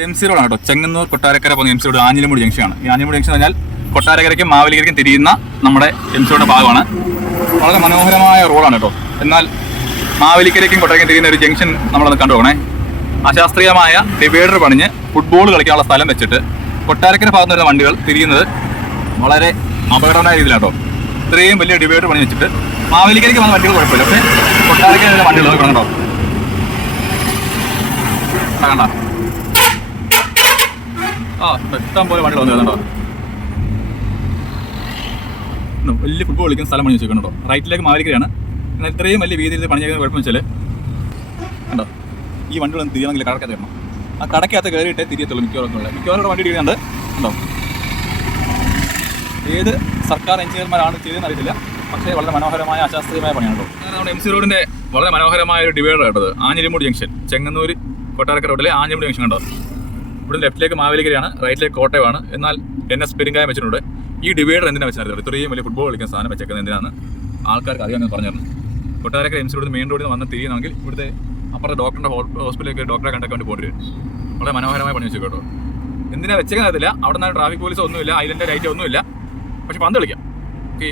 M C റോഡാണ് കേട്ടോ. ചെങ്ങന്നൂർ കൊട്ടാരക്കര പോകുന്ന എം സി റോഡ് ആഞ്ഞിലിമൂടി ജംഗ്ഷനാണ്. ഈ ആഞ്ഞിലിമൂടി ജംഗ്ഷൻ എന്ന് പറഞ്ഞാൽ കൊട്ടാരക്കരയ്ക്കും മാവേലിക്കരയ്ക്കും തിരിയുന്ന നമ്മുടെ എം സി റോഡിന്റെ ഭാഗമാണ്. വളരെ മനോഹരമായ റോഡാണ് കേട്ടോ. എന്നാൽ മാവേലിക്കരയ്ക്കും കൊട്ടാരക്കരയ്ക്കും തിരിയുന്ന ഒരു ജംഗ്ഷൻ നമ്മളൊന്ന് കണ്ടുപോകണേ. അശാസ്ത്രീയമായ ഡിവൈഡർ പണിഞ്ഞ് ഫുട്ബോൾ കളിക്കാനുള്ള സ്ഥലം വെച്ചിട്ട് കൊട്ടാരക്കര ഭാഗത്ത് വരുന്ന വണ്ടികൾ തിരിയുന്നത് വളരെ അപകടകരമായ രീതിയിലാണ് കേട്ടോ. ഇത്രയും വലിയ ഡിവൈഡർ പണി വെച്ചിട്ട് മാവേലിക്കരയ്ക്ക് വന്ന വണ്ടികൾ കുഴപ്പമില്ല, പക്ഷേ കൊട്ടാരക്കര വരുന്ന വണ്ടികൾ കണ്ടോ കണ്ട ഇഷ്ടം പോലെ വണ്ടി വന്നിട്ടുണ്ടോ. വലിയ ഫുട്ബോൾ കളിക്കുന്ന സ്ഥലം പണി വെച്ചിട്ടുണ്ടോ. റൈറ്റിലേക്ക് മാവേലിക്കരയാണ്. എന്നാൽ ഇത്രയും വലിയ രീതിയിൽ പണി ചെയ്യുന്ന കുഴപ്പം വെച്ചാൽ കണ്ടോ, ഈ വണ്ടികളൊന്നും തിരിയണമെങ്കിൽ കടക്കകത്ത് കയറണം. ആ കടക്കകത്ത് കയറിയിട്ടേ തിരിയത്തുള്ളൂ മിക്കവാറും വണ്ടി തിരിയുന്നുണ്ട്. കണ്ടോ, ഏത് സർക്കാർ എഞ്ചിനീയർമാരാണ് ചെയ്തതെന്ന് അറിയത്തില്ല, പക്ഷേ വളരെ മനോഹരമായ അശാസ്ത്രീയമായ പണിയാണ് കേട്ടോ. നമ്മുടെ എം സി റോഡിൻ്റെ വളരെ മനോഹരമായ ഒരു ഡിവൈഡർ കേട്ടത് ആഞ്ഞിലിമൂടി ജംഗ്ഷൻ, ചെങ്ങന്നൂർ കൊട്ടാരക്കര റോഡിലെ ആഞ്ഞിലിമൂടി ജംഗ്ഷൻ കണ്ടോ. ഇവിടെ ലെഫ്റ്റിലേക്ക് മാവേലിക്കരയാണ്, റൈറ്റിലേക്ക് കോട്ടയമാണ്. എന്നാൽ NS പെരിങ്ങായം വെച്ചിട്ടുണ്ട്. ഈ ഡിവൈഡർ എന്തിനാ വെച്ചാൽ ഇത്രയും വലിയ ഫുട്ബോൾ കളിക്കുന്ന സാധനം വെച്ചേക്കുന്നത് എന്തിനാണ് ആൾക്കാർക്ക് അറിയാമെന്ന് പറഞ്ഞിരുന്നു. Kottarakkara M C road main റോഡിൽ നിന്ന് വന്ന് തിരിയുന്നെങ്കിൽ ഇവിടുത്തെ അപ്പുറത്തെ ഡോക്ടറിൻ്റെ ഹോസ്പിറ്റലിലേക്ക് ഡോക്ടറെ കണ്ടൊക്കെ വേണ്ടി പോകേണ്ടി വരും. വളരെ മനോഹരമായ പണി വെച്ചു കേട്ടോ. എന്തിനാ വെച്ചേക്കാൻ അറിയത്തില്ല. അവിടെ നിന്ന് ട്രാഫിക് പോലീസ് ഒന്നുമില്ല, ഐലൻഡ് ലൈറ്റ് ഒന്നുമില്ല, പക്ഷെ പന്ത് കളിക്കാം. ഓക്കെ.